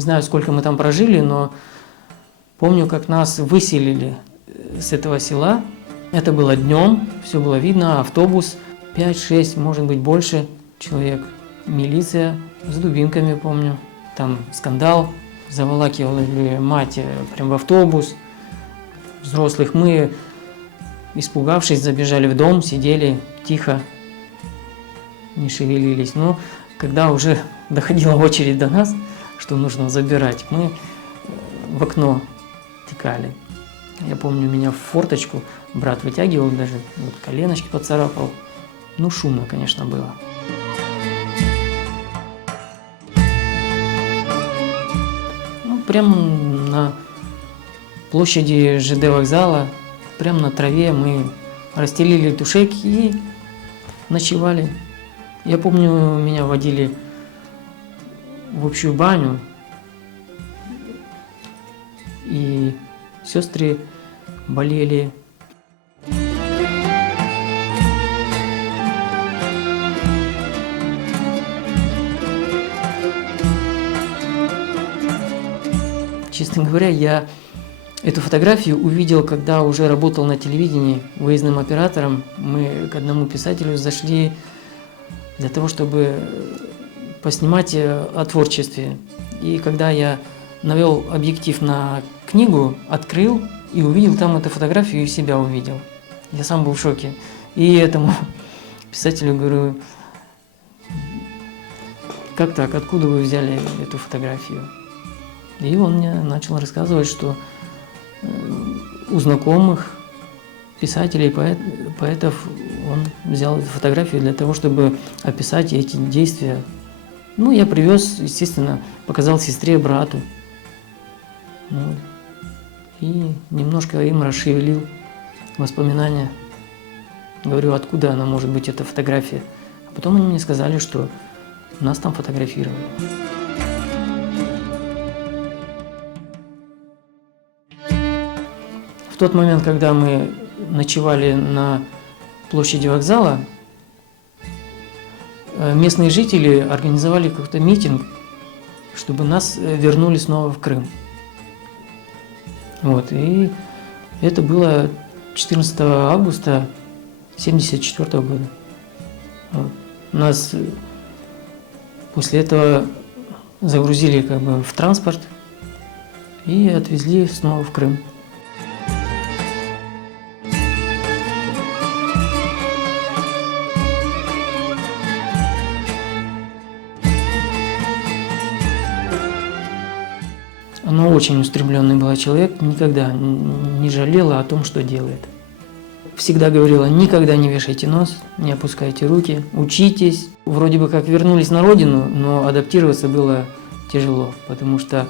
Не знаю, сколько мы там прожили, но помню, как нас выселили с этого села. Это было днем, все было видно, автобус, 5-6, может быть больше человек. Милиция с дубинками, помню. Там скандал, заволакивали мать прям в автобус. Взрослых мы, испугавшись, забежали в дом, сидели тихо, не шевелились. Но когда уже доходила очередь до нас, что нужно забирать, мы в окно текали. Я помню, меня в форточку брат вытягивал, даже вот коленочки поцарапал. Ну, шумно, конечно, было. Ну, прямо на площади ЖД вокзала, прямо на траве мы расстелили тушек и ночевали. Я помню, меня водили в общую баню, и сестры болели. Честно говоря, я эту фотографию увидел, когда уже работал на телевидении выездным оператором. Мы к одному писателю зашли для того, чтобы поснимать о творчестве. И когда я навел объектив на книгу, открыл и увидел там эту фотографию, и себя увидел. Я сам был в шоке. И этому писателю говорю: как так, откуда вы взяли эту фотографию? И он мне начал рассказывать, что у знакомых писателей, поэтов он взял эту фотографию для того, чтобы описать эти действия. Ну, я привез, естественно, показал сестре, брату. Ну, и немножко им расшевелил воспоминания. Говорю, откуда она может быть, эта фотография. А потом они мне сказали, что нас там фотографировали. В тот момент, когда мы ночевали на площади вокзала, местные жители организовали какой-то митинг, чтобы нас вернули снова в Крым. Вот, и это было 14 августа 1974 года. Вот. Нас после этого загрузили как бы в транспорт и отвезли снова в Крым. Она очень устремленный была человек, никогда не жалела о том, что делает. Всегда говорила: никогда не вешайте нос, не опускайте руки, учитесь. Вроде бы как вернулись на родину, но адаптироваться было тяжело, потому что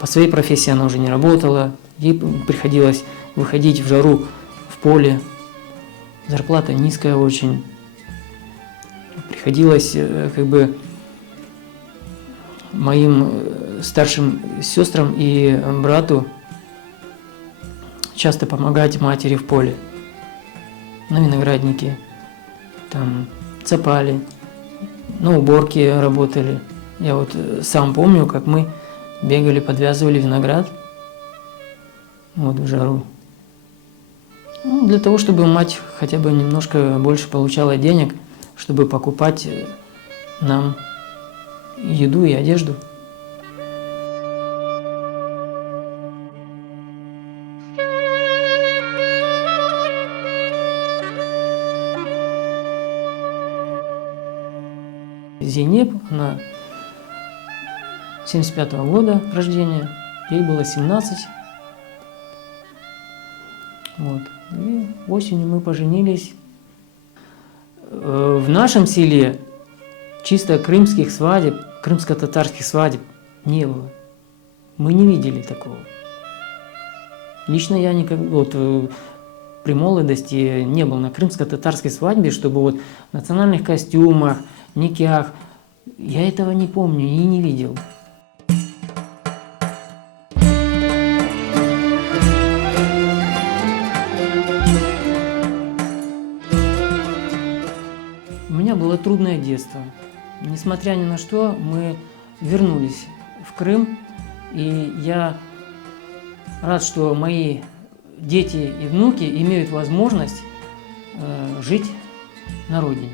по своей профессии она уже не работала, ей приходилось выходить в жару в поле, зарплата низкая очень. Приходилось как бы моим старшим сестрам и брату часто помогать матери в поле, на винограднике, там цепали, на уборке работали. Я вот сам помню, как мы бегали, подвязывали виноград вот в жару. Ну, для того, чтобы мать хотя бы немножко больше получала денег, чтобы покупать нам еду и одежду. Зейнеп, она 75-го года рождения, ей было 17. Вот. И осенью мы поженились. В нашем селе чисто крымских свадеб, крымско-татарских свадеб не было. Мы не видели такого. Лично я никогда, вот, при молодости не был на крымско-татарской свадьбе, чтобы вот в национальных костюмах, никях. Я этого не помню и не видел. У меня было трудное детство. Несмотря ни на что, мы вернулись в Крым. И я рад, что мои дети и внуки имеют возможность жить на родине.